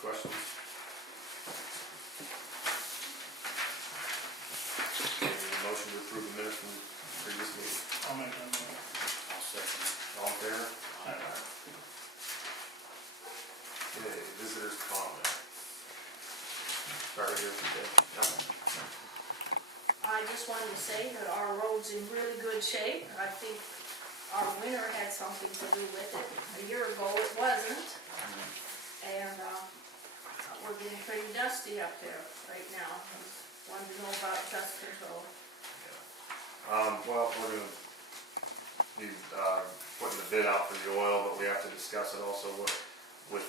questions? Okay, motion to approve the minutes from the previous meeting. I'll make that motion. I'll second. All in favor? Okay, visitors' comment. Start here with Jay. I just wanted to say that our road's in really good shape. I think our winter had something to do with it. A year ago it wasn't. And we're getting pretty dusty up there right now. Wanted to know about dust control. Well, we're gonna be putting the bid out for the oil, but we have to discuss it also with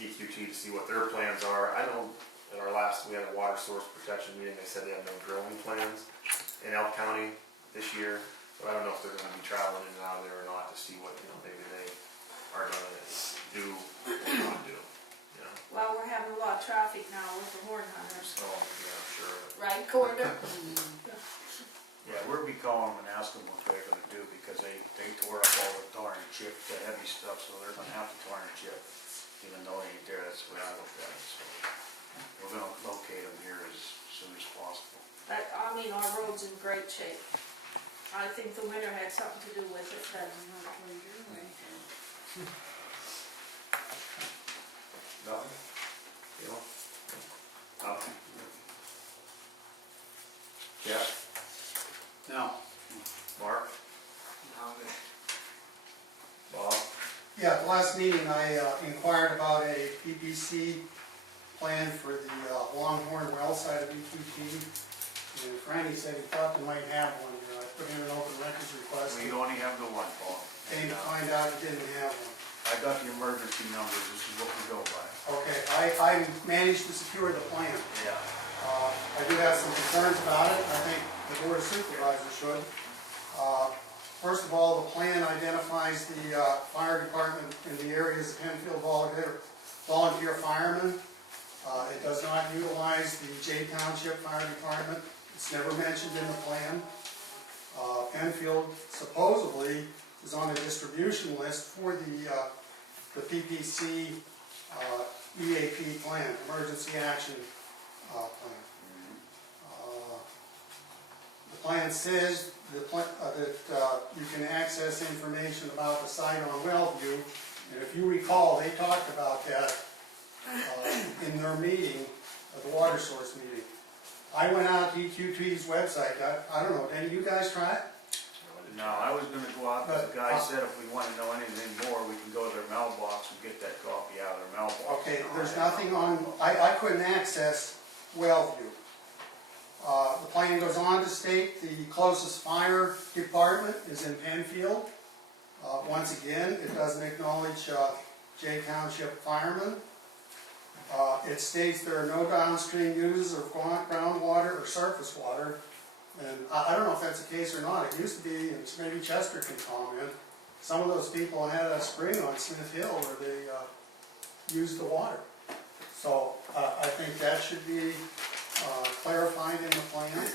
EQT to see what their plans are. I know in our last, we had a water source protection meeting, they said they have no drilling plans in Elk County this year. So I don't know if they're gonna be traveling in and out of there or not to see what, maybe they are gonna do or not do, Well, we're having a lot of traffic now with the horn hunters. So, yeah, I'm sure. Right, Corder? Yeah, we'll be calling them and asking what they're gonna do, because they tore up all the tar and chip, the heavy stuff, so they're gonna have to tar and chip, even though they ain't there. That's the way I look at it, so we're gonna locate them here as soon as possible. But, I mean, our road's in great shape. I think the winter had something to do with it, but Nothing? Nothing? Jeff? No. Mark? Bob? Yeah, at the last meeting, I inquired about a PPC plan for the Longhorn well side of EQT. And Franny said he thought they might have one here. I put in an open records request. We only have the one, Paul. Came to find out he didn't have one. I got the emergency numbers, this is what we go by. Okay, I managed to secure the plan. Yeah. I do have some concerns about it. I think the Board of Supervisors should. First of all, the plan identifies the fire department in the area as a Penfield volunteer fireman. It does not utilize the Jay Township Fire Department. It's never mentioned in the plan. Penfield supposedly is on the distribution list for the PPC EAP plan, Emergency Action Plan. The plan says that you can access information about the site on Wellview, and if you recall, they talked about that in their meeting, the water source meeting. I went out to EQT's website. I don't know, did any of you guys try it? No, I was gonna go out, but the guy said if we wanna know anything more, we can go to their mailbox and get that copy out of their mailbox. Okay, there's nothing on, I couldn't access Wellview. The plan goes on to state the closest fire department is in Penfield. Once again, it doesn't acknowledge Jay Township firemen. It states there are no downstream uses of groundwater or surface water. And I don't know if that's the case or not. It used to be, and maybe Chester can comment, some of those people had a spring on Smith Hill where they used the water. So I think that should be clarified in the plan.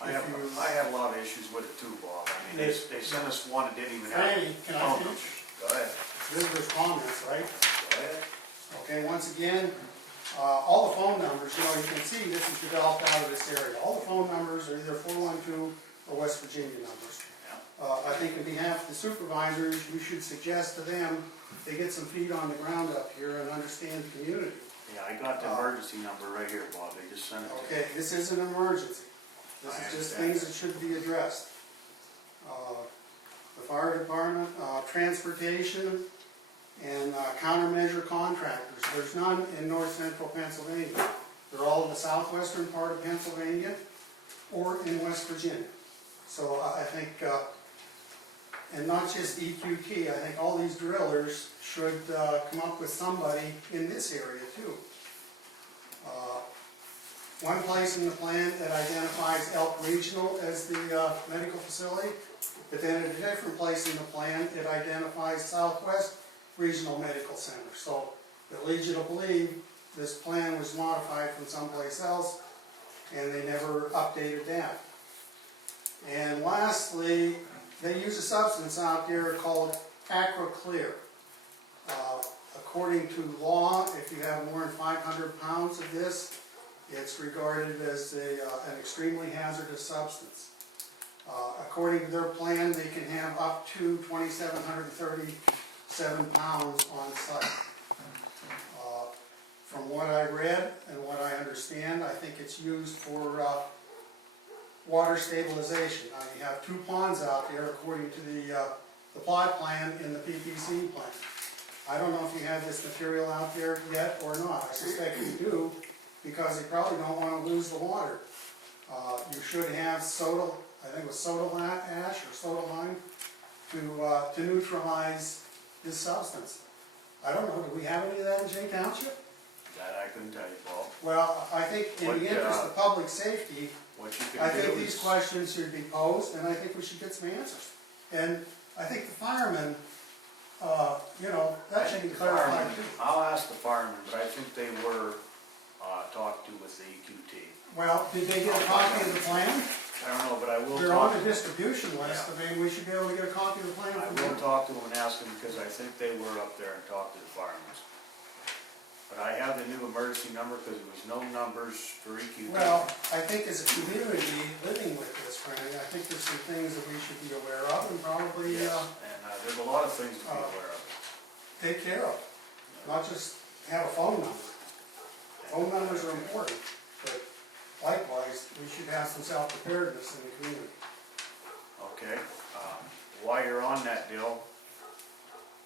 I have a lot of issues with it too, Bob. I mean, they sent us one that didn't even have. Franny, can I finish? Go ahead. Visitors' comments, right? Go ahead. Okay, once again, all the phone numbers, you can see this is developed out of this area. All the phone numbers are either 412 or West Virginia numbers. I think on behalf of the supervisors, we should suggest to them they get some feet on the ground up here and understand the community. Yeah, I got the emergency number right here, Bob. They just sent it to me. Okay, this is an emergency. This is just things that should be addressed. The fire department, transportation, and countermeasure contractors. There's none in north central Pennsylvania. They're all in the southwestern part of Pennsylvania or in West Virginia. So I think, and not just EQT, I think all these drillers should come up with somebody in this area too. One place in the plan that identifies Elk Regional as the medical facility, but then at a different place in the plan, it identifies Southwest Regional Medical Center. So it leads you to believe this plan was modified from someplace else, and they never updated that. And lastly, they use a substance out there called AquaClear. according to law, if you have more than 500 pounds of this, it's regarded as an extremely hazardous substance. According to their plan, they can have up to 2,737 pounds on site. From what I read and what I understand, I think it's used for water stabilization. Now, you have 2 ponds out there according to the plot plan in the PPC plan. I don't know if you have this material out there yet or not. I suspect you do, because you probably don't want to lose the water. You should have soda, I think it was soda ash or soda lime, to neutralize this substance. I don't know, do we have any of that in Jay Township? That I couldn't tell you, Paul. Well, I think in What, the interest of public safety, What you I can do think these is, questions should be posed, and I think we should get some answers. And I think the firemen, you know, that should be clarified too. I'll ask the firemen, but I think they were talked to with the EQT. Well, did they get a copy of the plan? I don't know, but I will They're talk. on the distribution list, I mean, we should be able to get a copy of the plan I from will them. talk to them and ask them, because I think they were up there and talked to the firemen. But I have the new emergency number, because there was no numbers for EQT. Well, I think as a community living with this, Franny, I think there's some things that we should be aware of and probably, Yes, and there's a lot of things to be aware of. take care of. Not just have a phone number. Phone numbers are important, but likewise, we should have some self-preparedness in the community. Okay, while you're on that, Dill,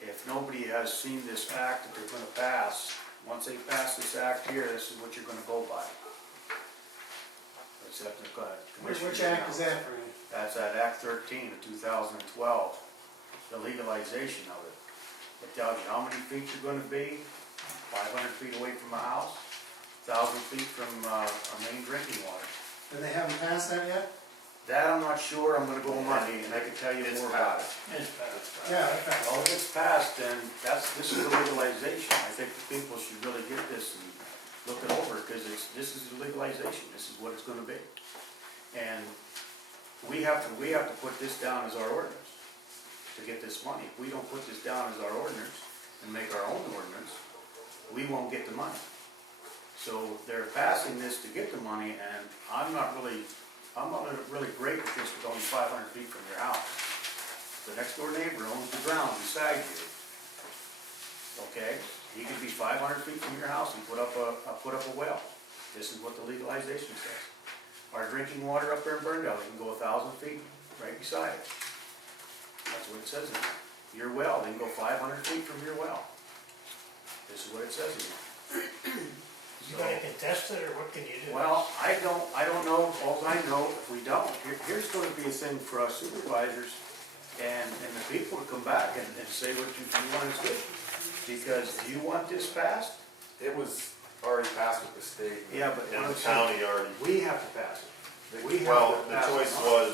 if nobody has seen this act that they're gonna pass, once they pass this act here, this is what you're gonna go by. It's at the commissioner's. Which act is that, Franny? That's at Act 13 of 2012, the legalization of it. It tells you how many feet you're gonna be, 500 feet away from a house, 1,000 feet from a main drinking water. And they haven't passed that yet? That I'm not sure, I'm gonna go Monday and I can tell you more about it. Yeah, okay. Well, if it's passed, then this is the legalization. I think the people should really get this and look it over, because this is the legalization, this is what it's gonna be. And we have to put this down as our ordinance to get this money. If we don't put this down as our ordinance and make our own ordinance, we won't get the money. So they're passing this to get the money, and I'm not really great with this with only 500 feet from your house. The next door neighbor owns the ground beside you. Okay, he could be 500 feet from your house and put up a well. This is what the legalization says. Our drinking water up there in Burndale, you can go 1,000 feet right beside it. That's what it says in there. Your well, they can go 500 feet from your well. This is what it says in there. You gonna contest it, or what can you do? Well, I don't know, all I know, if we don't, here's gonna be a thing for us supervisors and the people to come back and say what you want is good. Because do you want this passed? It was already passed with the state. Yeah, but And I'm the saying- county already. We have to pass it. We have Well, to the pass choice it. was,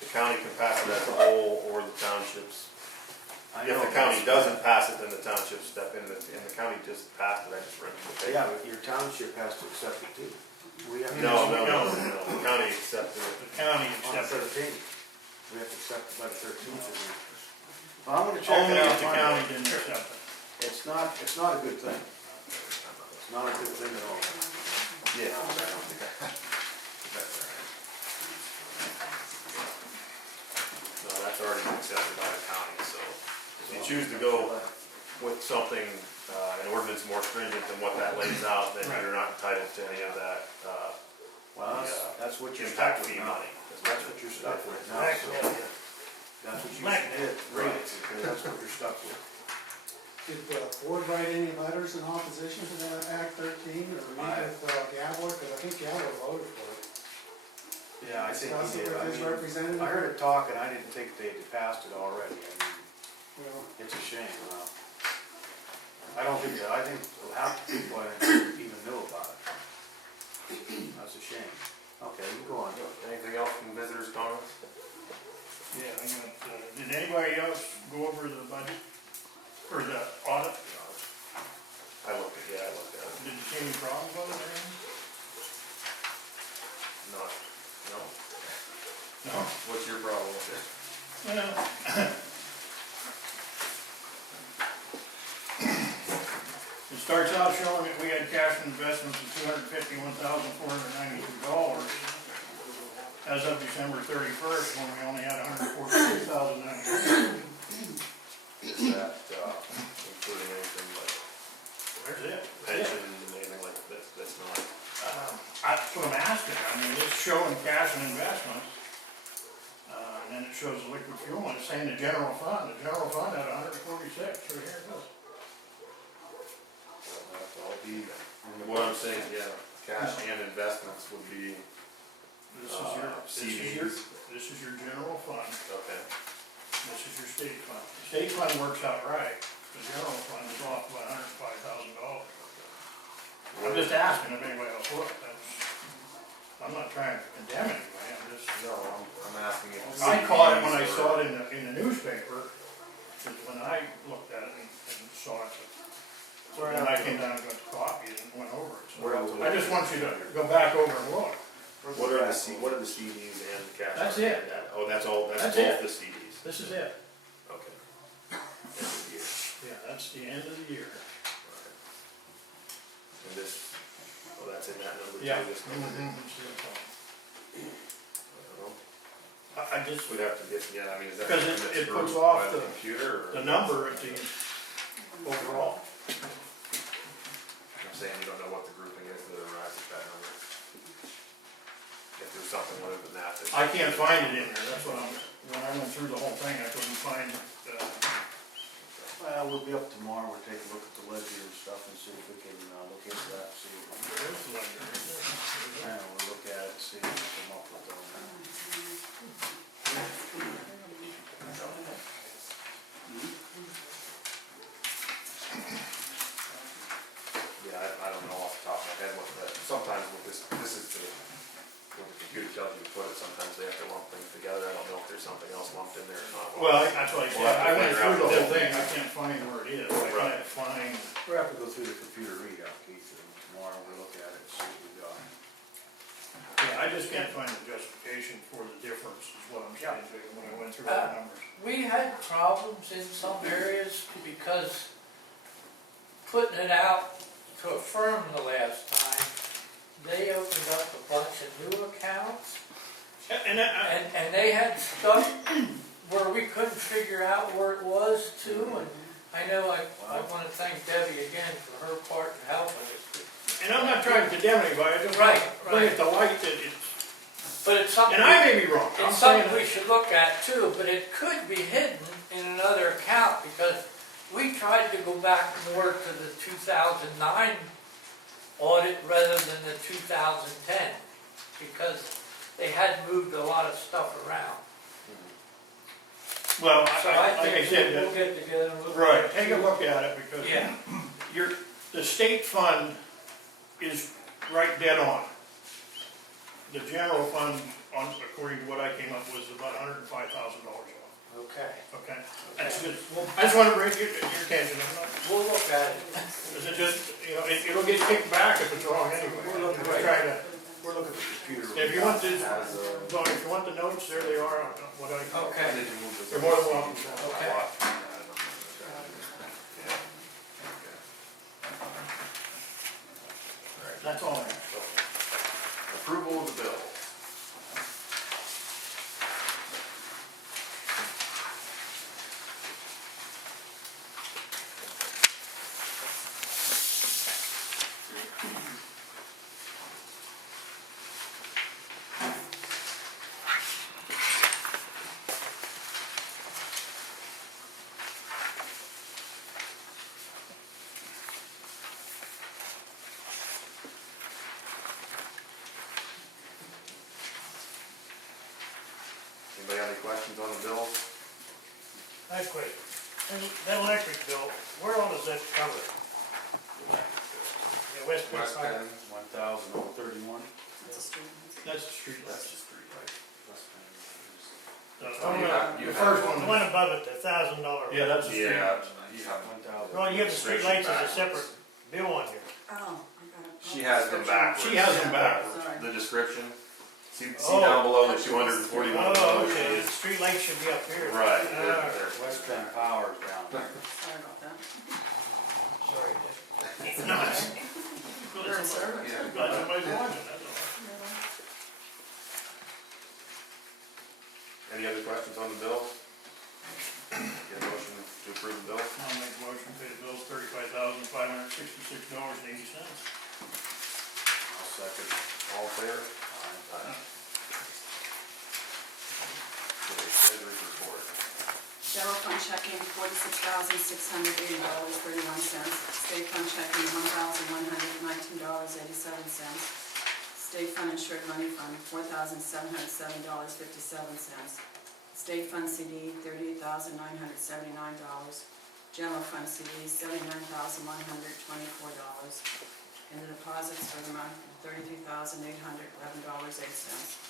the county can pass it as a whole, or the townships. I If know. the county doesn't pass it, then the township step in, and the county just passed it, I just read the paper. Yeah, but your township has to accept it too. We have to. No, the county accepted it. The county On the accepted it. 13th. We have to accept it by the 13th. Well, I'm gonna check Only it out. if the county didn't accept it. It's not a good thing. It's not a good thing at all. Yeah, I don't think that's all right. No, that's already been accepted by the county, so if you choose to go with something, an ordinance more stringent than what that lays out, then you're not entitled to any of that, Well, that's what you're impact stuck with fee now. money. That's what you're stuck with now. Black- so yeah. That's what you Black- should hit, right, because that's what you're stuck with. Did the board write any letters in opposition to that Act 13, or meet with Gavler? Because I think Gavler voted for it. Yeah, I think Discuss he it did. with I his mean, representative? I heard it talk and I didn't think they'd passed it already. I mean, Well, it's a shame. I don't think that, I think half the people I think even knew about it. That's a shame. Okay, you go on. Anything else from visitors' comments? Yeah, I got, did anybody else go over the budget, or the audit? I looked at it. Did you see any problems with it or anything? Not, no. No. What's your problem with it? Well, Starts out showing that we had cash and investments of $251,492 as of December 31st, when we only had $142,090. Is that, including anything like Where's it? pension, anything like that, that's not? That's what I'm asking. I mean, it's showing cash and investments. And then it shows the liquid fuel, and it's saying the general fund. The general fund had 146, right here it goes. That's all be, what I'm saying, yeah, cash and investments would be, CDs. This is your general fund. Okay. This is your state fund. The state fund works out right. The general fund is off by $105,000. I'm just asking if anybody else looked. I'm not trying to condemn anybody, I'm just. No, I'm asking if. I caught it when I CDs saw or- it in the newspaper, because when I looked at it and saw it. So then I came down and got the copy and went over it. So Where else? I just want you to go back over and look. What are the CDs and cash? That's on it. hand at? Oh, that's all, that's That's both it. the CDs, This is it. okay. End of the year. Yeah, that's the end of the year. Alright. And this, oh, that's in that number too, Yeah. this number? It's the phone. I don't know. I just, We'd have to get, yeah, I mean, is that? Because something it that's puts for- off by the- computer or? the number at the overall. I'm saying you don't know what the grouping is that arrives at that number. If there's something other than that. I can't find it in there, that's what when I went through the whole thing, I couldn't find it. Well, we'll be up tomorrow, we'll take a look at the ledger and stuff and see if we can, look into that, see. There's the ledger. Yeah, we'll look at it, see if we can come up with those. Yeah, I don't know off the top of my head what that, sometimes with this is the, when the computer tells you to put it, sometimes they have to lump things together, I don't know if there's something else lumped in there or not. Well, that's what I We'll said, have to I went figure through out the the whole thing, difference. I can't find where it is, I Right. can't find. We'll have to go through the computer readout, Keith, and tomorrow we'll look at it and see what we got. Yeah, I just can't find the justification for the difference, is what I'm saying to you, when I went through all the numbers. We had problems in some areas because putting it out to a firm the last time, they opened up a bunch of new accounts, And and they had stuff where we couldn't figure out where it was too, and I know I want to thank Debbie again for her part in helping us. and I'm not trying to condemn anybody, I just Right, bring it to light that it's, But it's something, and I may be wrong, I'm it's saying something we should look at too, but it could be hidden in another account because we tried to go back more to the 2009 audit rather than the 2010 because they had moved a lot of stuff around. well, So like I think said, we'll get together and look. right, take a look at it, because Yeah, the state fund is right dead on. The general fund, according to what I came up with, was about $105,000 off, okay. okay? That's just, I just want to bring your attention, I'm not, We'll look at it. is it just, you know, it'll get kicked back if it's wrong anyway. We're looking We're trying to, We're looking at the computer. if you want readout. this, Tony, if you want the notes, there they are, what I. Okay. You're more than welcome. Okay. That's all I have. Approval of the bills. Anybody have any questions on the bills? Nice question. That electric bill, where all does that cover? Yeah, West Point West Fire. Bend, 1,031. That's the street that's lights. the street light. West Bend. The first one. The one above it, the $1,000. Yeah, that's the street Yeah, lights. you have. 1,000. Well, you have the street lights as a separate bill on here. Oh, I got it. She has them backwards. She has them backwards. Sorry. The description, see Oh. down below the 241. Oh, okay, the street lights should be up here. Right, Ah, they're- West Bend Power's down there. Sorry about that. Sorry, Dick. It's not. You're in service. Yeah. Glad somebody's watching, that's all. Any other questions on the bill? Get a motion to approve the bill? I'll make a motion to pay the bills $35,566.80. I'll second. All in favor? Aye. Okay, treasurer's report. General fund checking, $46,680.31. State fund checking, $1,119.87. State fund insured money fund, $4,707.57. State fund CD, $38,979. General fund CD, $79,124. And the deposits for the month, $32,811.08.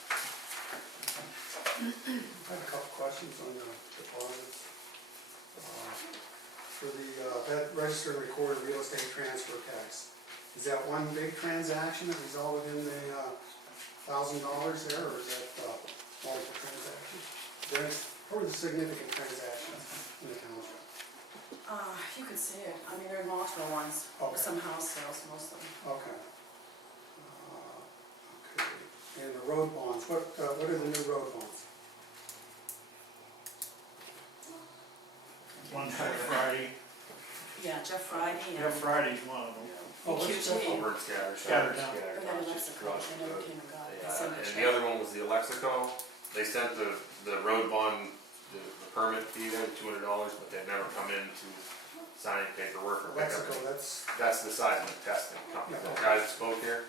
I have a couple questions on the deposits. For the, that registered and recorded real estate transfer tax, is that one big transaction that resulted in the $1,000 there, or is that multiple transactions? What are the significant transactions in the township? You could see it, I mean, there are multiple ones, Okay. some house sales mostly. Okay. Okay. And the road bonds, what are the new road bonds? One Friday, Yeah, Jeff Friday Jeff and Friday's one of them. Oh, what's QT. that? Over in Scattershot. Scattertown. They got Mexico, they never came and got it. They sent And a the check. other one was the Alexico. They sent the road bond, the permit fee there, $200, but they've never come in to sign any paperwork or pick up. Mexico, that's, That's the seismic testing company. Yeah, The okay. guy that spoke here,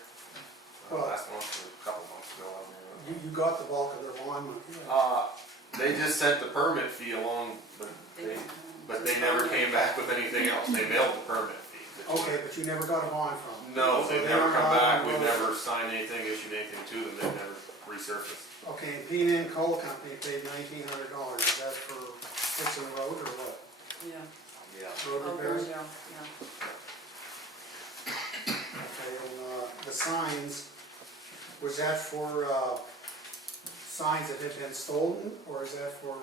Well- last month or a couple months ago, I don't know. you got the bulk of their bond money. They just sent the permit fee along, but they never came back with anything else. They mailed the permit fee. Okay, but you never got a bond from them? No, So they've they never aren't come on back. the We've road. never signed anything, issued anything to them. They've never resurfaced. Okay, and P&N Coal Company paid $1,900, is that for fixing the road or what? Yeah, Yeah. Road oh, repairs? yeah. Okay, and the signs, was that for signs that had been stolen, or is that for,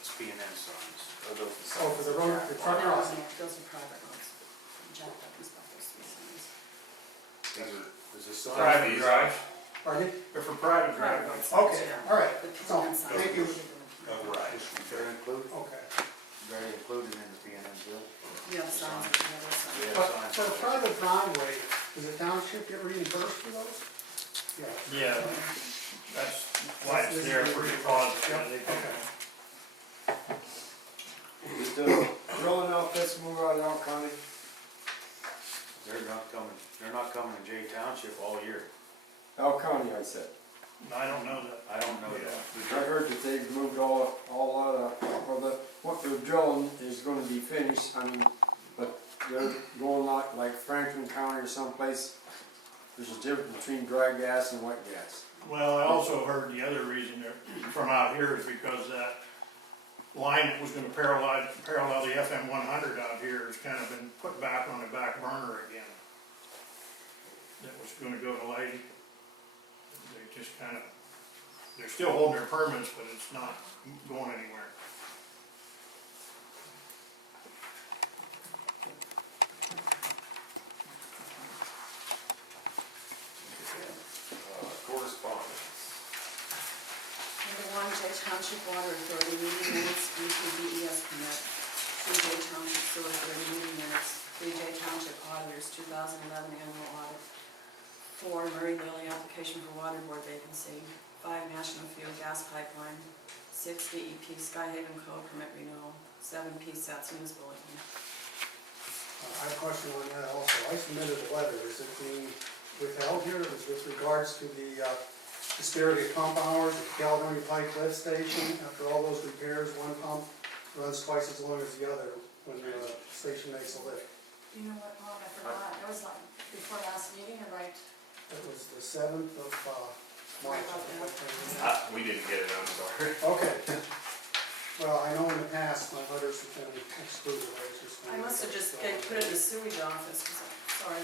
It's P&N signs. Are those the oh, for the road, the truck Those crossing? are private roads. Jacked up and stuff, those three signs. Is this sign Private fees? drive, Pardon me? they're for private Private drive. roads. Okay, yeah. all right, The so, P&N signs. thank you. Right. They're included, Okay. they're included in the P&N bill. Yeah, the signs, yeah, those signs. Yeah. But for a private driveway, does the township get reimbursed for those? Yeah. Yeah, that's why it's there for deposit. Yep, They pay. okay. Is the drilling outfits move out of our county? They're not coming to Jay Township all year. Our county, I said. I don't know that. I don't know Yeah. that. I heard that they've moved all out of, or what they're drilling is gonna be finished, I mean, but they're going like Franklin County or someplace. There's a difference between dry gas and wet gas. Well, I also heard the other reason from out here is because that line that was gonna parallel the FM 100 out here has kind of been put back on the back burner again. That was gonna go to Lady. They just kind of, they're still holding their permits, but it's not going anywhere. Correspondence. Number one, Jay Township Water Authority meeting minutes, BPDES permit. 2 Jay Township Sewer Authority meeting minutes. 3 Jay Township Auditors 2011 annual audit. 4 Murray Lily application for water board vacancy. 5 National Fuel Gas Pipeline. 6 DEP Skyhaven Code permit renewal. 7 PSATS News Bulletin. I have a question on that also. I submitted a letter, is it being withheld here? Is with regards to the disparity of pump hours at the Caledonia Pike lift station? After all those repairs, one pump runs twice as long as the other when the station makes a lift. You know what, Bob, I forgot, that was like before last meeting, or right? It was the 7th of March. We didn't get it, I'm sorry. Okay. Well, I know in the past, my letters have been excluded. I must have just put it in the sewage office, 'cause sorry.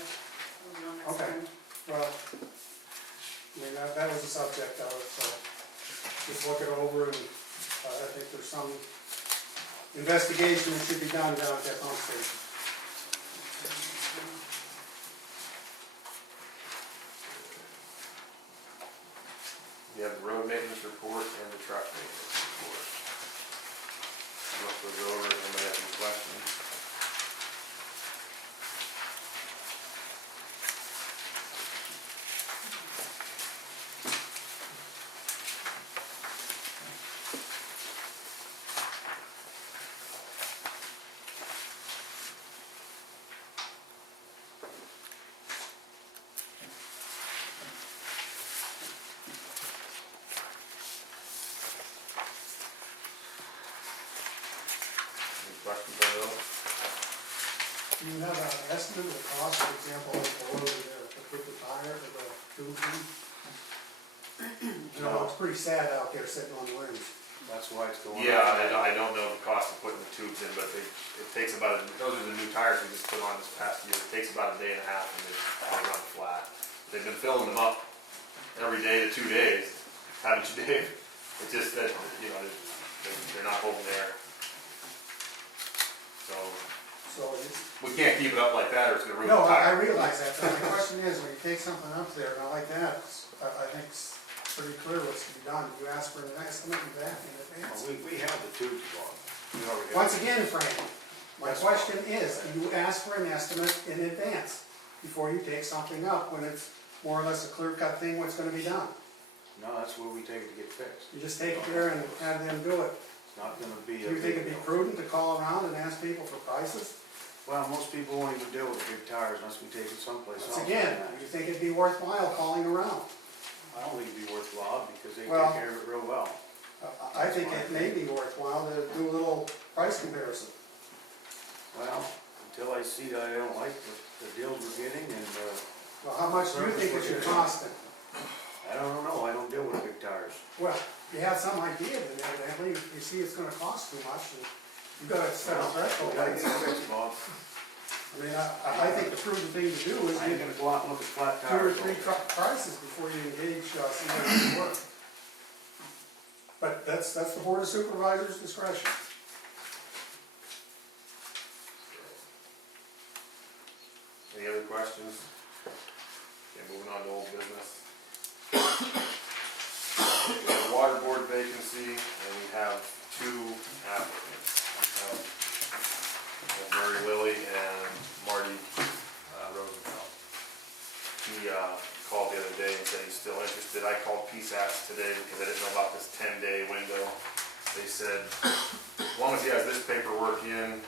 Moving on next Okay. time. Well, I mean, that was the subject of it, so just look it over, and I think there's some investigation that should be done down at that pump station. You have the road maintenance report and the truck maintenance report. Look those over, anybody have any questions? Any questions on those? Do you have an estimate of the cost, for example, for to put the tire or the tube in? You know, it's pretty sad out there sitting on limbs. That's why it's going. Yeah, I don't know the cost of putting the tubes in, but it takes about, those are the new tires we just put on this past year. It takes about a day and a half and they run flat. They've been filling them up every day to 2 days, haven't you, Dave? It's just that, you know, they're not holding air. So, we can't keep it up like that or it's gonna ruin the No, I tire. realize that, but my question is, when you take something up there, not like that, I think it's pretty clear what's to be done. You ask for an estimate in advance. We have the tubes bought. We already have. Once again, Frank, my That's question is, you ask for an estimate in advance before you take something up, when it's more or less a clear-cut thing what's gonna be done. No, that's where we take it to get fixed. You just take it there and have them do it. It's not gonna be. Do you think it'd be prudent to call around and ask people for prices? Well, most people won't even deal with the big tires unless we take it someplace else. Once again, do you think it'd be worthwhile calling around? I don't think it'd be worthwhile because they Well- take care of it real well. I think it may be worthwhile to do a little price comparison. Well, until I see that I don't like the deals we're getting and, Well, how much do you think it should cost them? I don't know, I don't deal with big tires. Well, you have some idea, but evidently, you see it's gonna cost too much, and you've gotta set a threshold. We gotta get it fixed, Bob. I mean, I think the prudent thing to do is I ain't get gonna go out and look at flat 2 or tires. 3 truck prices before you engage somebody to work. But that's the Board of Supervisors' discretion. Any other questions? Okay, moving on to old business. We have a water board vacancy, and we have 2 applicants. We have Murray Lilly and Marty Rosenfeld. He called the other day and said he's still interested. I called PSATs today because I didn't know about this 10-day window. They said, as long as he has this paperwork in,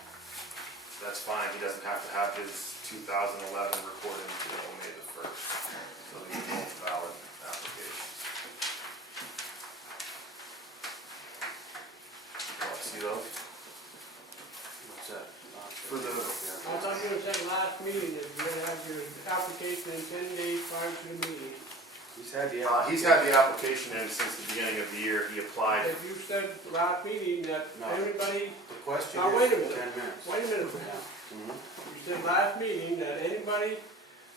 that's fine. He doesn't have to have his 2011 recorded until May the 1st. So these are both valid applications. See those? What's that? For the, I thought you said last meeting that you're gonna have your application in 10 days prior to the meeting. He's had the. he's had the application in since the beginning of the year. He applied. If you said last meeting that No. everybody, The question Now, wait a is minute. 10 minutes. wait a minute, Mhm. you said last meeting that anybody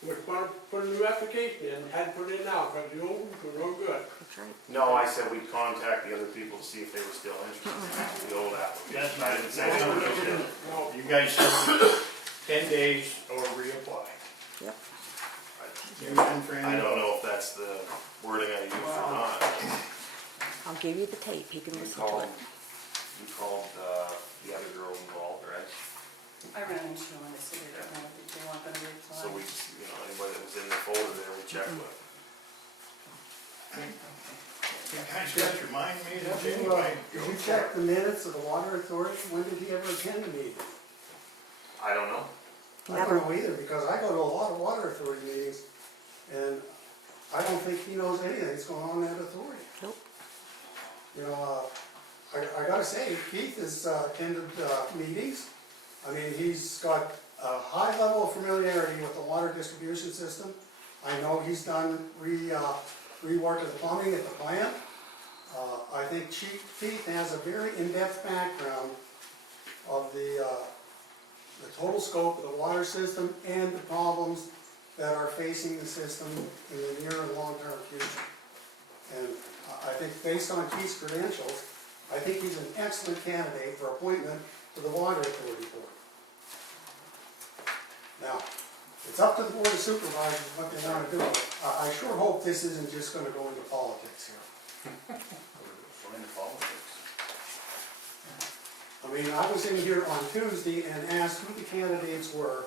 was gonna put a new application in, had to put it in now, because the old ones were no good. No, I said we'd contact the other people to see if they were still interested in the old application. I didn't say they were still. No, You guys said 10 days or reapply. You and Fran. I don't know if that's the wording I used or not. I'll give you the tape, you can You listen to called, it. the other girl involved, right? I ran into them and they said they weren't gonna reply. So we, anybody that was in the folder there, we checked with. You guys got your mind made up Did anyway. you check the minutes of the Water Authority? When did he ever attend a meeting? I don't know. I don't know either, because I go to a lot of Water Authority meetings, and I don't think he knows anything that's going on in that authority. Nope. You know, I gotta say, Keith has attended meetings. I mean, he's got a high level of familiarity with the water distribution system. I know he's done rework of the plumbing at the plant. I think Keith has a very in-depth background of the total scope of the water system and the problems that are facing the system in the near and long-term future. And I think based on Keith's credentials, I think he's an excellent candidate for appointment to the Water Authority Board. Now, It's up to the board of supervisors what they wanna do. I sure hope this isn't just gonna go into politics here. Find the politics. I mean, I was in here on Tuesday and asked who the candidates were,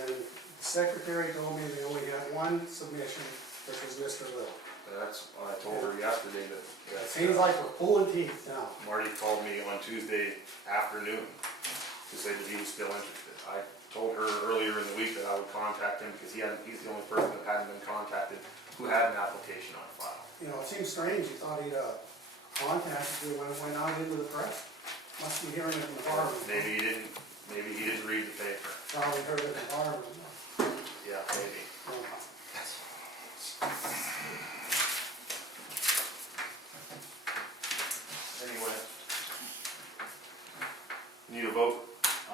and the secretary told me they only had one submission, which was Mr. Little. That's what I told her yesterday that. It seems like we're pulling teeth now. Marty called me on Tuesday afternoon to say that he was still interested. I told her earlier in the week that I would contact him because he's the only person that hadn't been contacted who had an application on file. You know, it seems strange, you thought he'd contacted you when it went out into the press. Must be hearing it in the bar. Maybe he didn't read the paper. Probably heard it in the bar. Yeah, maybe. Anyway. Need a vote?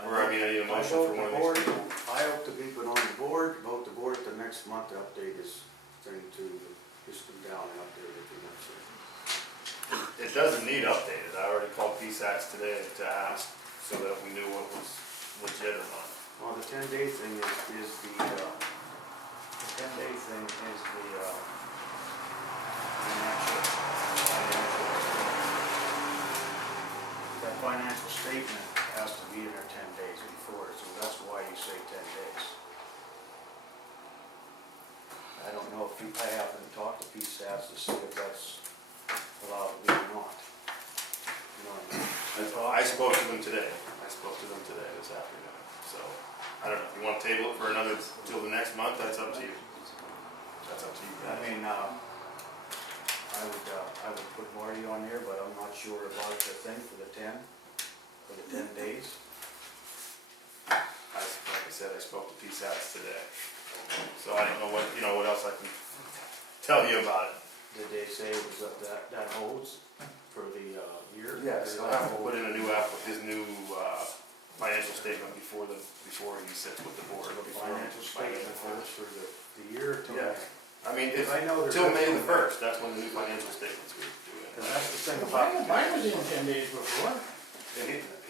Or I need a motion for one of these. I hope to be put on the board, vote the board at the next month to update this thing to, just down and update it to next year. It doesn't need updated. I already called PSATs today to ask so that we knew what was legit or not. Well, the 10-day thing is the 10-day thing is the, that financial statement has to be in there 10 days before, so that's why you say 10 days. I don't know if I haven't talked to PSATs to see if that's allowed to be or not. You know what I mean? I spoke to them today. This afternoon. So, I don't know, if you want to table it for another, till the next month, that's up to you. That's up to you I guys. mean, I would put Marty on here, but I'm not sure about the thing for the 10 days. Like I said, I spoke to PSATs today. So I don't know what else I can tell you about it. Did they say it was up that holds for the year? Yes, I'll have to put in a new his new financial statement before he sits with the board. The financial statement holds for the year till. Yeah. I mean, If I know till May the 1st, that's when the new financial statements were due in. And that's the thing about. Mine was in 10 days before.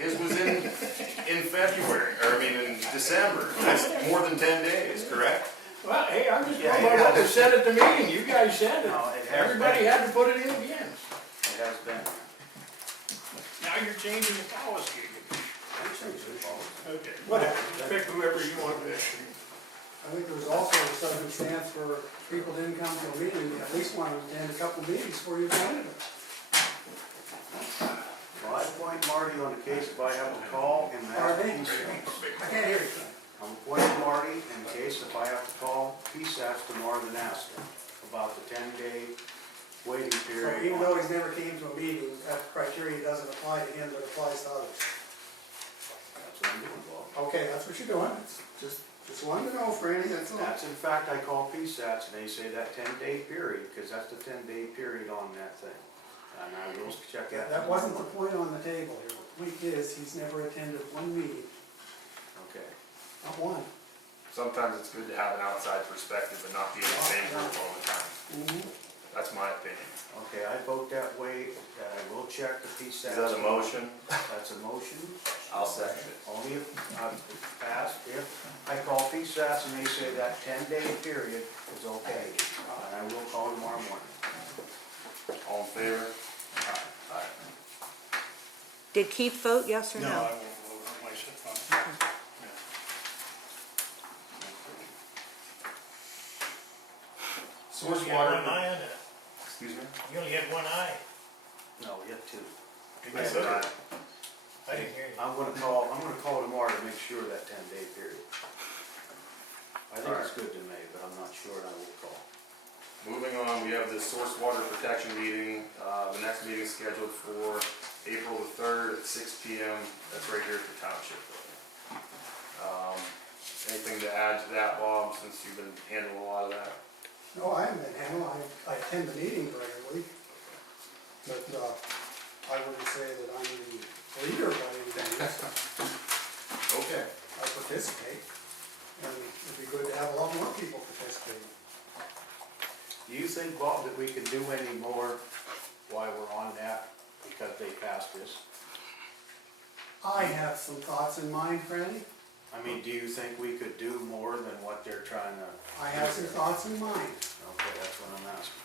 His was in February, or I mean in December. That's more than 10 days, correct? Well, hey, I'm just Yeah, going by what was said at the meeting, you guys said it. No, it has Everybody been. had to put it in again. It has been. Now you're changing the policy again. I changed the policy. Okay, whatever, pick whoever you want to pick. I think there was also a circumstance where people didn't come to a meeting, they at least wanted to attend a couple of meetings before you appointed them. Well, I appoint Marty on the case if I have to call and ask Pardon me? PSATs. I can't hear you. I'm appointing Marty in case if I have to call PSATs tomorrow and ask him about the 10-day waiting So period. even though he's never came to a meeting, that criteria doesn't apply to him, but applies to others. That's what I'm doing, Bob. Okay, that's what you're doing. It's just wanted to know, Franny, that's all. That's in fact, I call PSATs and they say that 10-day period, because that's the 10-day period on that thing. And I will check that. That wasn't the point on the table here. The point is, he's never attended one meeting, Okay. not one. Sometimes it's good to have an outside perspective and not be in the same group all the time. That's my opinion. Okay, I vote that way, that I will check the PSATs. Is that a motion? That's a motion. I'll second it. Only if passed, if I call PSATs and they say that 10-day period is okay, and I will call tomorrow morning. All in favor? Aye. Did Keith vote, yes or No, no? I won't vote on myself. Source You got water. one eye on that. Excuse me? You only had one eye. No, we have two. I didn't hear you. I'm gonna call tomorrow to make sure that 10-day period. I think it's good to me, but I'm not sure and I will call. Moving on, we have the source water protection meeting. The next meeting is scheduled for April the 3rd at 6 p.m. That's right here at the township building. Anything to add to that, Bob, since you've been handling a lot of that? No, I haven't been handling, I attend the meetings regularly, but I wouldn't say that I'm the leader by any means. Okay. I participate, and it'd be good to have a lot more people participating. Do you think, Bob, that we can do any more while we're on that, because they passed this? I have some thoughts in mind, Franny. I mean, do you think we could do more than what they're trying to? I have some thoughts in mind. Okay, that's what I'm asking.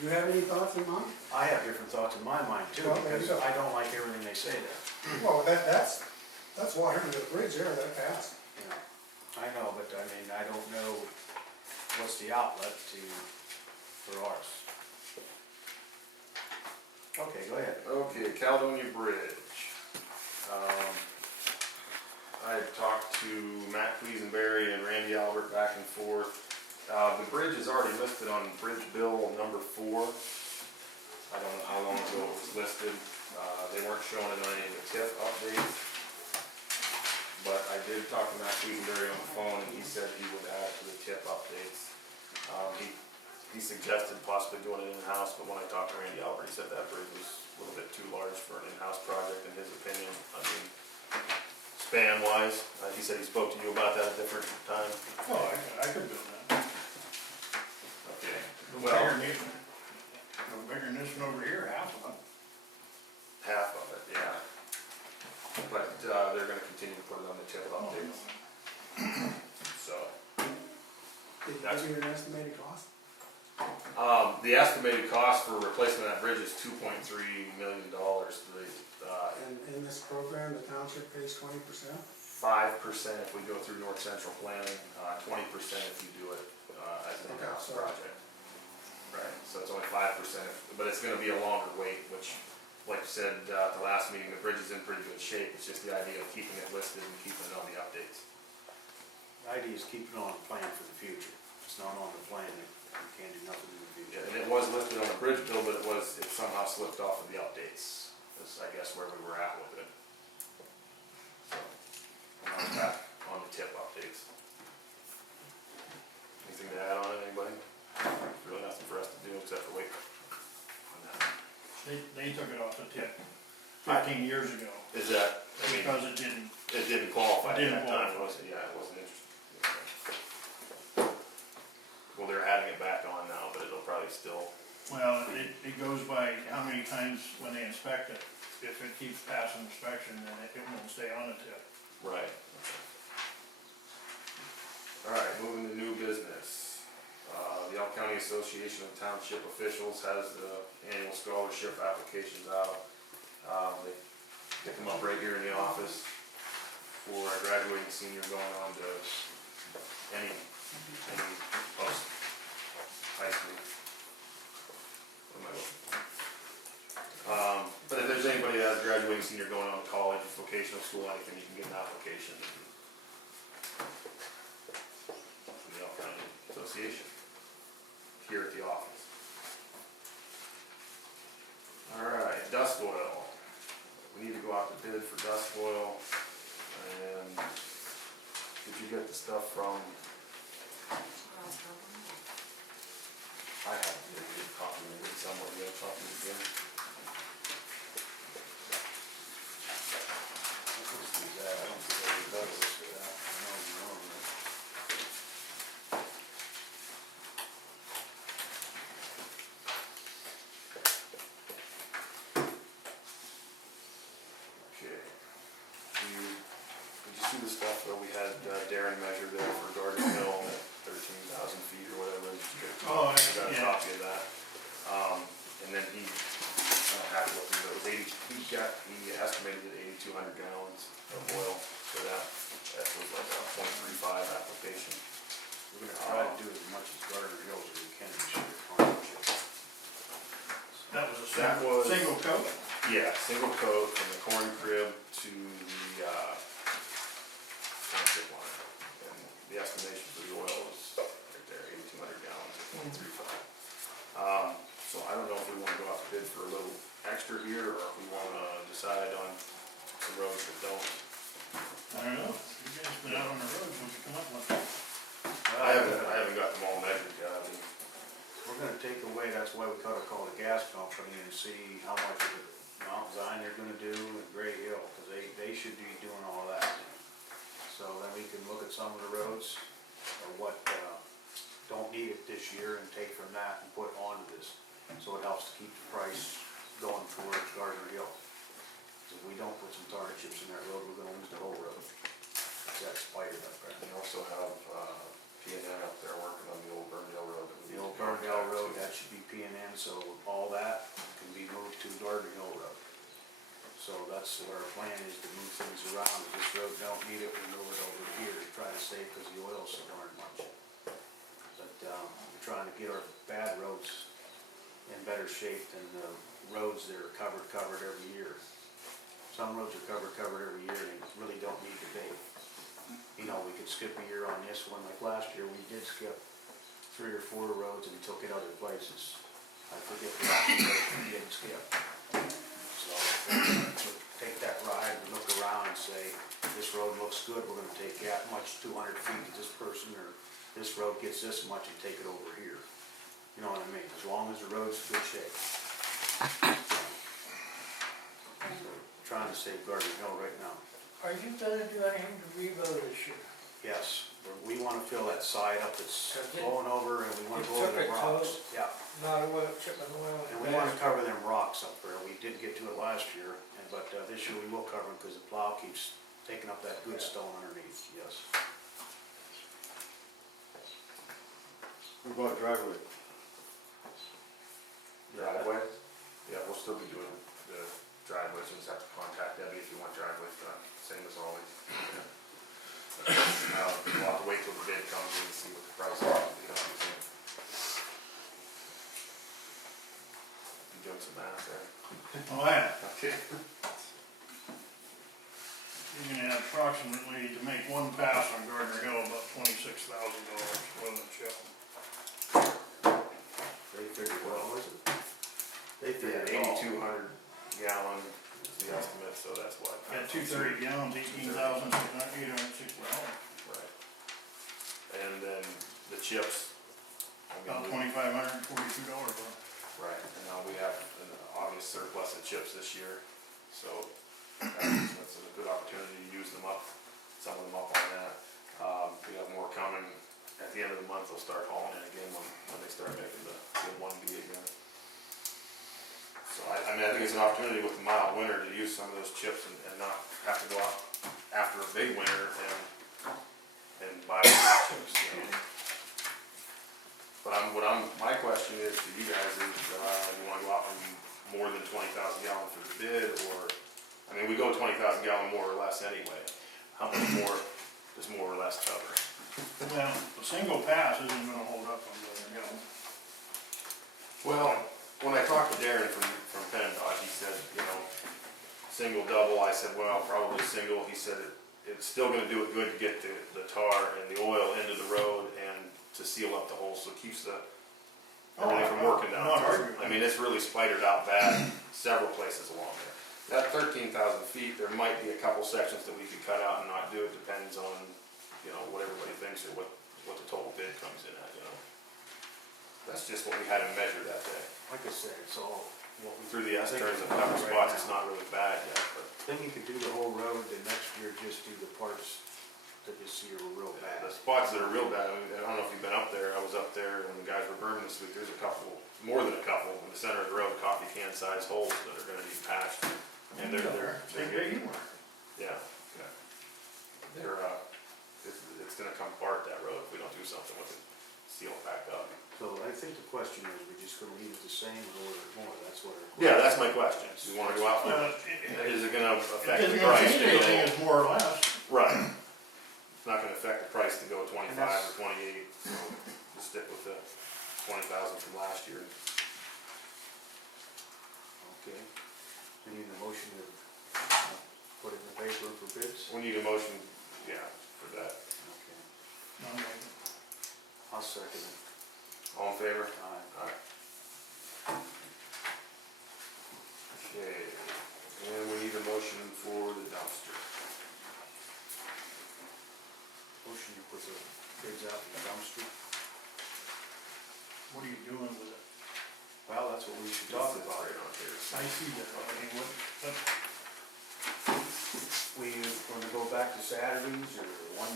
Do you have any thoughts in mind? I have different thoughts in my mind too, Well, there you because go. I don't like everything they say there. Well, that's water under the bridge there, that passed. You know, I know, but I mean, I don't know what's the outlet for ours. Okay, go ahead. Okay, Caledonia Bridge. I had talked to Matt Cleasenberry and Randy Albert back and forth. The bridge is already listed on Bridge Bill number 4. I don't know how long ago it was listed. They weren't showing it on any of the tip updates. But I did talk to Matt Cleasenberry on the phone, and he said he would add it to the tip updates. He suggested possibly doing it in-house, but when I talked to Randy Albert, he said that bridge was a little bit too large for an in-house project in his opinion. I mean, span-wise, he said he spoke to you about that at a different time. Oh, I could build that. Okay, No well, bigger than this one over here, half of it. half of it, yeah. But, they're gonna continue to put it on the tip updates. So, Did you That's- give you an estimated cost? the estimated cost for replacement of that bridge is $2.3 million. And in this program, the township pays 20%? 5% if we go through North Central Planning, 20% if you do it, as an Okay, in-house so- project. Right, so it's only 5%, but it's gonna be a longer wait, which, like you said, at the last meeting, the bridge is in pretty good shape. It's just the idea of keeping it listed and keeping it on the updates. The idea is keep it on the plan for the future. If it's not on the plan, you can't do nothing in the Yeah, future. and it was listed on the bridge bill, but it somehow slipped off of the updates. That's, I guess, where we were at with it. So, now it's back on the tip updates. Anything to add on it, anybody? Really nothing for us to do except for wait. on that. They took it off the tip 15 years ago, Is that, I mean, because it didn't, it didn't qualify at Didn't that time, qualify. was it? Yeah, it wasn't interesting. Well, they're adding it back on now, but it'll probably still, well, it goes by how many times when they inspect it. If it keeps passing inspection, then it won't stay on the tip. right. Alright, moving to new business. The Elk County Association of Township Officials has the annual scholarship applications out. They pick them up right here in the office for a graduating senior going on to any post high school. What am I looking for? But if there's anybody that has a graduating senior going on to college, vocational school, anything, you can get an application. From the Elk County Association, here at the office. Alright, dust oil. We need to go out to bid for dust oil, and did you get the stuff from, I have a copy of it somewhere, you have a copy again? Let's do that. I don't think anybody does this for that. I know you know that. Okay. Did you see the stuff that we had Darren measure there for Garden Hill at 13,000 feet or whatever? Did you get- Oh, I got a yeah. copy of that. And then I don't have to look through, but it was he estimated at 8,200 gallons of oil for that. That was like a .35 application. We're gonna try to do as much as Gardner Hills as we can this year. Township. That was a That was- single coat? Yeah, single coat from the corn crib to the, township line. And the estimation for the oil was right there, 8,200 gallons at .35. So I don't know if we wanna go out to bid for a little extra here, or if we wanna decide on the roads that don't. I don't know. You guys been out on the road, what you come up with? I haven't got them all measured yet. I mean, We're gonna take away, that's why we gotta call the gas company and see how much of the Mount Zion they're gonna do and Gray Hill, cause they should be doing all that. So then we can look at some of the roads, or what, don't need it this year and take from that and put onto this. So it helps to keep the price going towards Gardner Hill. So if we don't put some target chips in that road, we're gonna lose the whole road. that spider up there. We also have, P&N up there working on the old Burndale Road. that we The old need to Burndale contact Road, too. that should be P&N, so all that can be moved to Garden Hill Road. So that's what our plan is, to move things around. If this road don't need it, we move it over here to try to save, because the oil's so darn much. But, we're trying to get our bad roads in better shape than the roads that are covered every year. Some roads are covered every year, and they really don't need to be. You know, we could skip a year on this one, like last year, we did skip 3 or 4 roads and took it other places. I forget the last road we didn't skip. So, we'll take that ride, we look around and say, this road looks good, we're gonna take that much, 200 feet to this person, or this road gets this much and take it over here. You know what I mean? As long as the road's in good shape. So, trying to save Garden Hill right now. Are you gonna do anything to Revo this year? Yes, we wanna fill that side up that's Has it- blowing over, and we wanna you go over took the it to rocks. it? Yeah, Not oil, chipping oil? and we wanna cover them rocks up there. We didn't get to it last year, but this year we will cover them, because the plow keeps taking up that good stone underneath, yes. What about driveway? Driveway? Yeah, we'll still be doing the driveways, we just have to contact Debbie if you want driveways done, same as always. We'll have to wait till the bid comes in and see what the price is, you know, obviously. You doing some math there? Oh, yeah, Okay. you're gonna have approximately, to make one pass on Gardner Hill, about $26,000 for the chip. They figured, what was it? They Yeah, figured 8,200 gallon is the estimate, so that's what? At 230 gallons, $18,860. Right. And then the chips. I mean, About we- $2,542 for them. Right, and now we have an obvious surplus of chips this year, so that's a good opportunity to use them up, some of them up on that. We have more coming, at the end of the month, they'll start hauling in again when they start making the 1B again. So I mean, I think it's an opportunity with the mild winter to use some of those chips and not have to go out after a big winter and buy those chips, you know. But my question is to you guys is, you wanna go out and more than 20,000 gallons for the bid, or, I mean, we go 20,000 gallon more or less anyway. How much more does more or less cover? Well, a single pass isn't gonna hold up on Gardner Hill. Well, when I talked to Darren from PennDOT, he said, you know, single, double, I said, well, probably single. He said it's still gonna do it good to get the tar and the oil into the road and to seal up the holes, so it keeps everything from working down Not through. arguing. I mean, it's really spidered out bad several places along there. That 13,000 feet, there might be a couple sections that we could cut out and not do. It depends on, you know, what everybody thinks or what the total bid comes in at, you know. That's just what we had to measure that day. Like I said, it's all what we. Through the S-turns and cover spots, it's not really bad yet, but Then you could do the whole road, the next year just do the parts that you see are real bad. the spots that are real bad, I mean, I don't know if you've been up there. I was up there when the guys were burning this week. There's a couple, more than a couple, in the center of the road, coffee can size holes that are gonna need patched. And they're getting, yeah. They're, it's gonna come apart, that road, if we don't do something with it, seal it back up. So I think the question is, we're just gonna leave it the same or order it more, that's what our. Yeah, that's my question. Do you wanna go out Well, for, is it gonna it affect isn't the gonna price change to go? anything, it's more or less. Right. It's not gonna affect the price to go 25 that's- or 28, so just stick with the 20,000 from last year. Okay. We need a motion to put it in the paper for bids? We need a motion, yeah, for that. Okay. No, I'll second it. All in favor? Aye. Alright. Okay, and we need a motion for the dumpster. Motion to put the bids out in the dumpster. What are you doing with it? Well, that's what we should talk It's about. right on here. I see that, I mean, what, We gonna go back to Saturdays or one,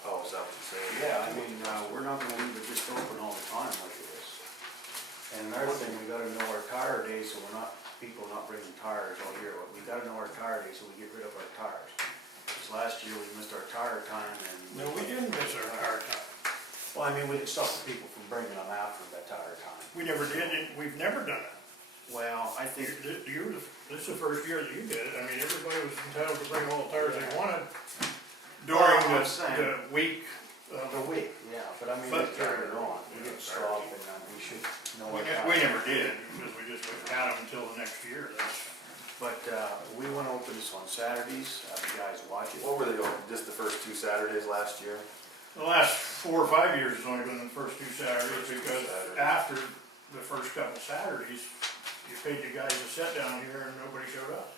Oh, is that what you're saying? yeah, I mean, we're not gonna leave it just open all the time like it is. And another thing, we gotta know our tire days, so we're not, people not bringing tires all year. We gotta know our tire days, so we get rid of our tires. So last year we missed our tire time and. No, we didn't miss our hard time. Well, I mean, we could stop the people from bringing them after that tire time. We never did it, we've never done it. Well, I think, This is the first year that you did it, I mean, everybody was entitled to bring all the tires they wanted during Well, I'm saying- the week. the week, yeah, but I mean, we But- carried it on, we didn't stop and we should know We what ne- we never did, because we just wouldn't count them until the next year, But, we want to open this on Saturdays, you guys watch it. What were they going, just the first 2 Saturdays last year? The last 4 or 5 years has only been the first 2 Saturdays, because after the first couple Saturdays, you paid the guys to sit down here and nobody showed up.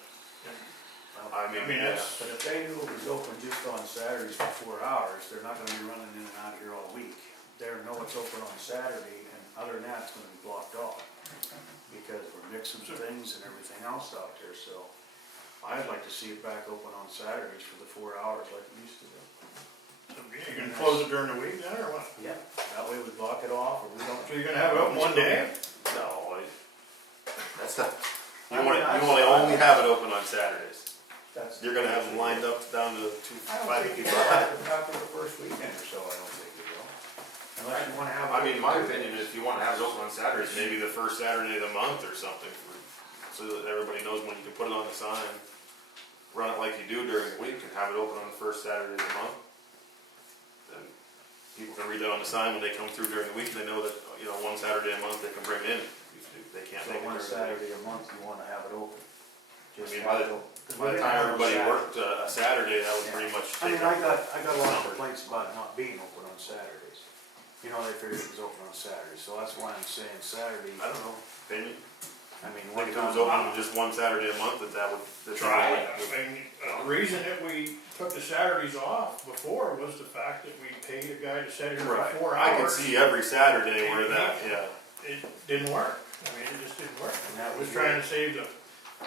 I I mean, yeah. that's, But if they knew it was open just on Saturdays for 4 hours, they're not gonna be running in and out of here all week. They know it's open on Saturday, and other than that, it's gonna be blocked off. Because we're mixing things and everything else out there, so I'd like to see it back open on Saturdays for the 4 hours like it used to be. you gonna close it during the week then, or what? Yeah. That way we block it off, or we don't. So you're gonna have it open one day? No, that's not, I mean, you wanna only have it open on Saturdays. That's. You're gonna have them lined up down to I don't 5 think you people. will after the first weekend or so, I don't think you will. Unless you wanna have. I mean, my opinion is if you wanna have it open on Saturdays, maybe the first Saturday of the month or something, so that everybody knows when you can put it on the sign. Run it like you do during the week and have it open on the first Saturday of the month. Then people can read that on the sign when they come through during the week, and they know that, you know, 1 Saturday a month they can bring it in. If they can't So make it one during the week. Saturday a month, you wanna have it open. I Just mean, have by it the, open. by the time everybody worked a Saturday, that would pretty much I take mean, up. I got a lot of summer. complaints about it not being open on Saturdays. You know, they figured it was open on Saturdays, so that's why I'm saying Saturday. I don't know, opinion. I mean, I one think if it was time, open just 1 Saturday a month, that would. Try it. I mean, the reason that we took the Saturdays off before was the fact that we paid a guy to sit here Right, for 4 I can hours. see every Saturday where that, yeah. It didn't work, I mean, it just didn't work. And that I was was trying to save the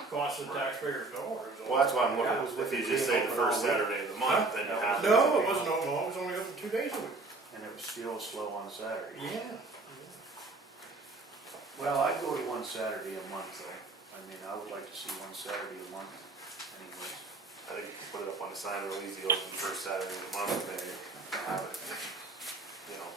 cost of the taxpayers dollars. Well, that's why I'm That looking, was if you with just it say being the open first all week. Saturday of the month, then you have. No, it wasn't open, it was only open 2 days a week. and it was still slow on Saturday. Yeah. Well, I'd go to one Saturday a month though. I mean, I would like to see one Saturday a month anyways. I think you can put it up on the sign real easy, open first Saturday of the month, and maybe have it, you know.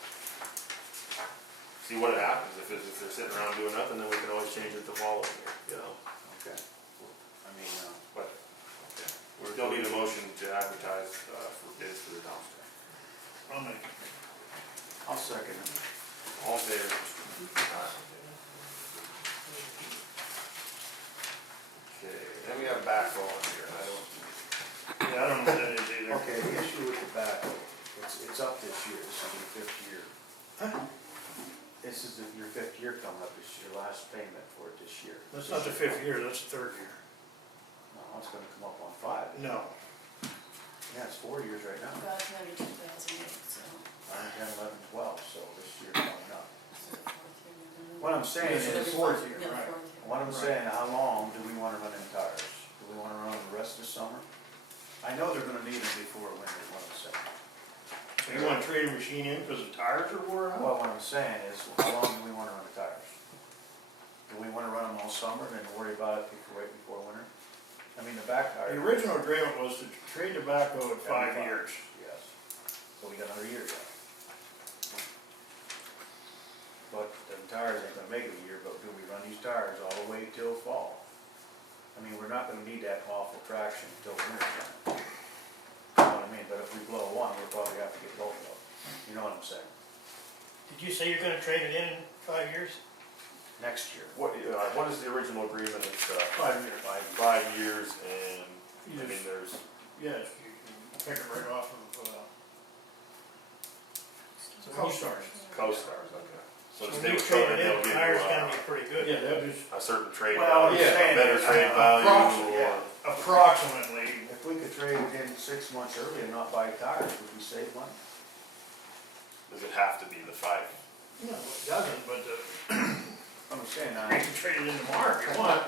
See what happens, if they're sitting around doing nothing, then we can always change it the following year, you know, Okay. I mean, but, okay. We still need a motion to advertise, for bids for the dumpster. I'll make it. I'll second it. All in favor? Okay, then we have backhoe in here, I don't. Yeah, I don't know what that is either. Okay, the issue with the backhoe, it's up this year, this is your 5th year. This is your 5th year coming up, this is your last payment for it this year. That's not the 5th year, that's the 3rd year. No, it's gonna come up on 5. No. Yeah, it's 4 years right now. Got money 2008, so 9, 10, 11, 12, so this year's coming up. this is the 4th year. we're gonna- What I'm saying This is is, the 4th year, Yeah, right. 4th year. what I'm saying, how long do we wanna run in tires? Do we wanna run them the rest of the summer? I know they're gonna need them before winter, what I'm saying. So you wanna trade a machine in because the tires are wore out? Well, what I'm saying is, how long do we wanna run the tires? Do we wanna run them all summer and then worry about it right before winter? I mean, the back tire. The original agreement was to trade the backhoe at 5 years. Yes, so we got another year yet. But the tires ain't gonna make it a year, but do we run these tires all the way till fall? I mean, we're not gonna need that awful traction until winter time. You know what I mean, but if we blow one, we'll probably have to get both of them, you know what I'm saying? Did you say you're gonna trade it in 5 years? Next year. What is the original agreement, it's, 5 years. 5 years, and, I mean, there's, Yes, you can pick it right off of, Co-Stars. co-stars, okay. So So the when you state trade will it in, give you, tires gonna be pretty good. Yeah, they'll just. a certain trade Well, value, yeah, a saying better that, trade value, or, Approximately, If we could trade it in 6 months early and not buy tires, would we save money? does it have to be the 5? no, it doesn't, but I'm saying, you can trade it in tomorrow if you want.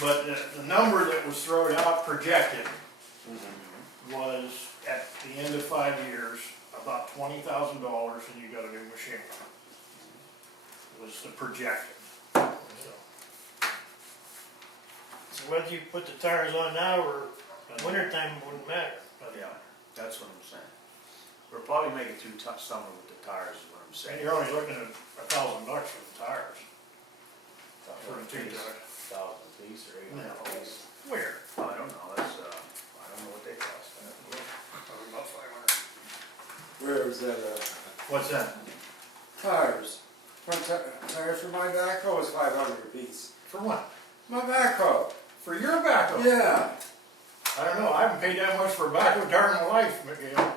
But the number that was thrown out projected was at the end of 5 years, about $20,000 and you got a new machine. Was the projection. So whether you put the tires on now or wintertime, it wouldn't matter. By the Yeah, that's what I'm saying. We're probably making too tough summer with the tires, is what I'm And saying. you're only looking at $1,000 for the tires. For the two Piece, tires. 1,000 piece or 800 No. piece. Where? I don't know, that's, I don't know what they cost. Probably about 500. Where is that, What's that? tires? Tires for my backhoe is 500 a piece. For what? My backhoe, For your backhoe? yeah. I don't know, I haven't paid that much for a backhoe tire in my life, Miguel.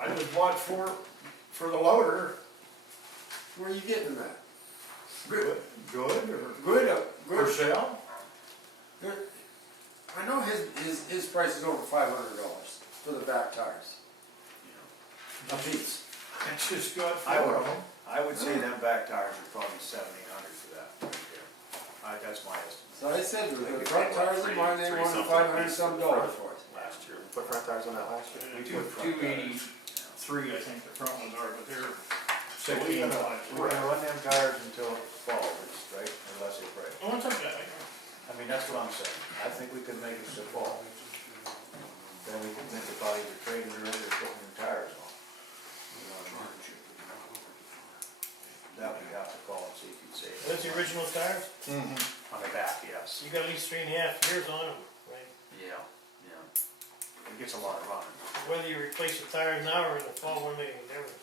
I just bought four for the loader. Where are you getting them at? Good or Good, for good. sale? Good. I know his price is over $500 for the back tires. A piece. It's just got I four would, of them. I would say them back tires are probably 700-800 for that right there. That's my estimate. So I said, the front tires of mine, they wanted $500 some dollars for it. Last year, we put front tires on that last year. We put front tires. 283, I think the front ones are, but they're So we're gonna run them tires until fall, right, unless they break. Oh, it's okay. I mean, that's what I'm saying. I think we could make it to fall. Then we can think about either trading it or putting new tires on. You know what I mean? That we have to call and see if you'd save. That's the original tires? On the back, yes. You got at least 3.5 years on them, right? Yeah, yeah. It gets a lot of running. Whether you replace the tires now or in the fall, won't make any difference.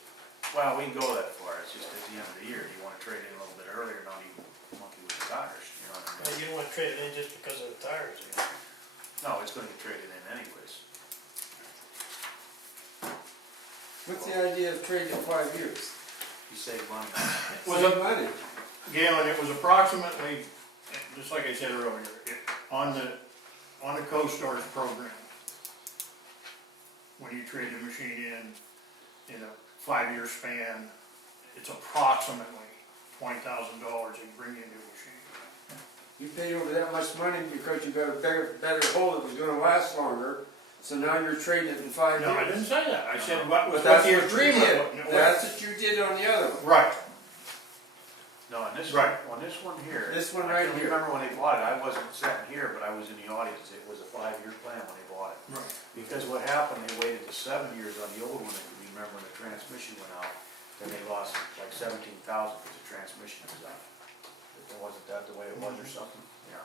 Well, we can go that far. It's just at the end of the year, you wanna trade in a little bit earlier, not even monkey with the tires, you know what I mean? You don't want to trade it in just because of the tires. You know? No, it's gonna get traded in anyways. What's the idea of trading in 5 years? You save money. Was Save it, money. Galen, it was approximately, just like I said earlier, on the CoStarz program, when you trade the machine in a 5-year span, it's approximately $20,000 to bring you a new machine. You paid over that much money because you got a better hole that was gonna last longer, so now you're trading it in 5 years. No, I didn't say that, I said what was But that's what the what you agreement did. was. That's what you did on the other one. Right, No, on this Right. one, on this one here. This one I right can here. remember when they bought it, I wasn't sitting here, but I was in the audience, it was a 5-year plan when they bought it. right. Because what happened, they waited to 7 years on the old one, if you remember when the transmission went out, then they lost like 17,000 because the transmission was out. Wasn't that the way it was or something? Yeah.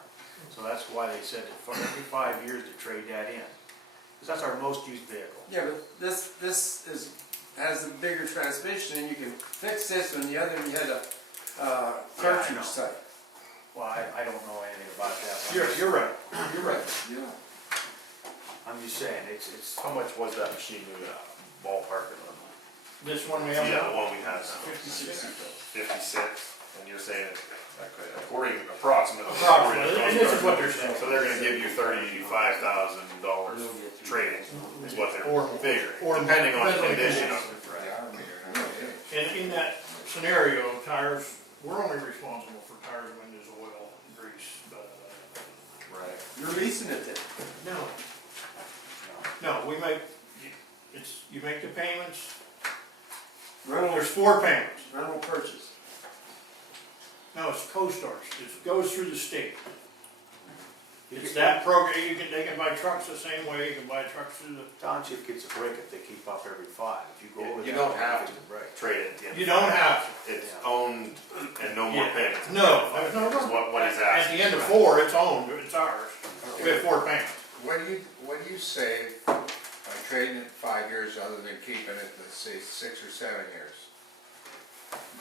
So that's why they said that for every 5 years to trade that in. Because that's our most used vehicle. Yeah, but this has a bigger transmission, and you can fix this when the other one you had a I cartridge know. site. Well, I don't know anything about that. You're right, you're right. Yeah. I'm just saying, it's, How much was that machine ballpark? This one we have Yeah, the now, one we have now. 56. 56, and you're saying, according, approximately. Approximately, and this is what they're saying. So they're gonna give you $35,000 trading, is what they're figuring, or depending on the depending on the condition of condition. it. And in that scenario, tires, we're only responsible for tires, windows, oil, grease, Right. You're leasing it then? No. No, we make, you make the payments, Rental, there's 4 payments. rental purchase. No, it's CoStarz, it goes through the state. It's that program, they can buy trucks the same way, you can buy trucks through the, township gets a break if they keep up every 5. If you go over You that, don't have you to get a break. trade it at the end. you don't have to. It's owned and no more Yeah. payments. No, there's no, Is what he's at asking. the end of 4, it's owned, it's ours. We have 4 payments. What do you save by trading it 5 years other than keeping it, let's say, 6 or 7 years?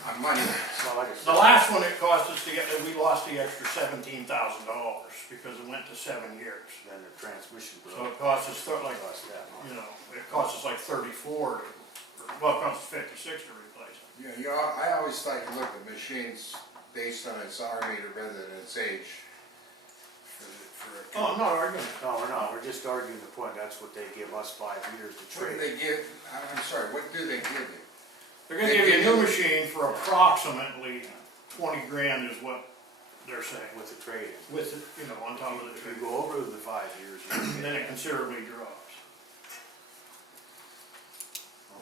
On money, It's not like The last one, it cost us to get, we lost the extra $17,000 because it went to 7 years. then the transmission So broke. it cost us, like, Cost that much. you know, it cost us like 34 well, it cost us 56 to replace it. I always like to look at machines based on its R meter rather than its age. Oh, I'm not arguing. No, we're not, we're just arguing the point, that's what they give us 5 years to What do trade. they give, I'm sorry, what do they give you? They're gonna give you a new machine for approximately 20 grand is what they're saying, With the trade-in. with, you know, on top of the If you trade. go over the 5 years, you Then it considerably drops.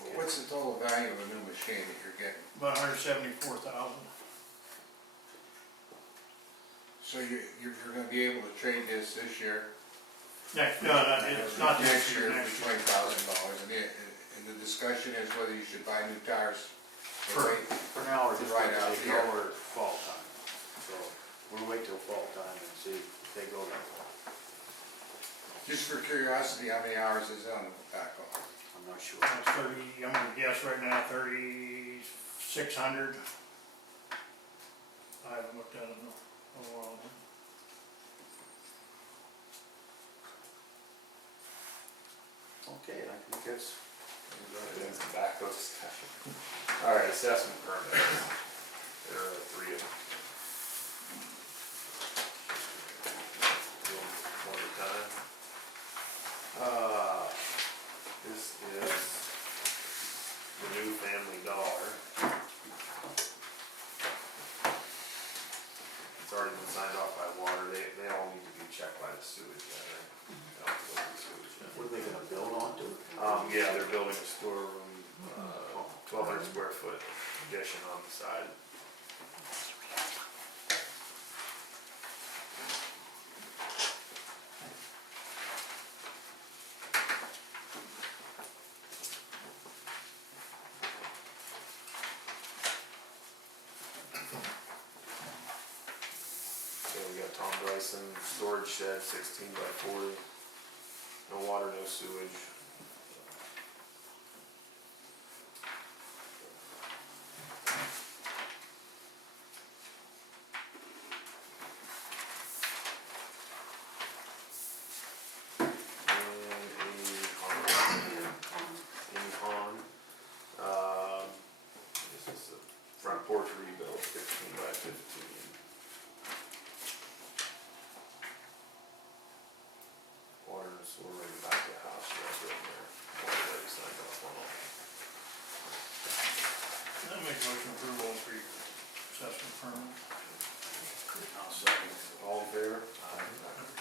okay. What's the total value of a new machine that you're getting? About 174,000. So you're gonna be able to trade this year? Next, no, it's not Next this year, year next for year. $20,000, and the discussion is whether you should buy new tires. or For- wait. For now, we're just Right gonna out say here. go or fall time. So, we'll wait till fall time and see if they go that far. Just for curiosity, how many hours is on the backhoe? I'm not sure. It's 30, I'm gonna guess right now, 3,600. I haven't looked at it in a while. Okay, I think that's, Everything's tobacco discussion. All right, assessment permits. There are three of them. One at a time. This is the new Family Dollar. It's already been signed off by water. They all need to be checked by the sewage yet, right? They don't have to go through the sewage yet. what are they gonna build onto it? Yeah, they're building a storeroom, 1,200 square foot addition on the side. So we got Tom Bryson, storage shed, 16 by 40. No water, no sewage. This is a front porch rebuild, 15 by 15. Water and sewer right in the back of the house, that's right there. Water already signed off on all. I'll make a motion approval of three assessment permit. I'll second. All in favor? Aye.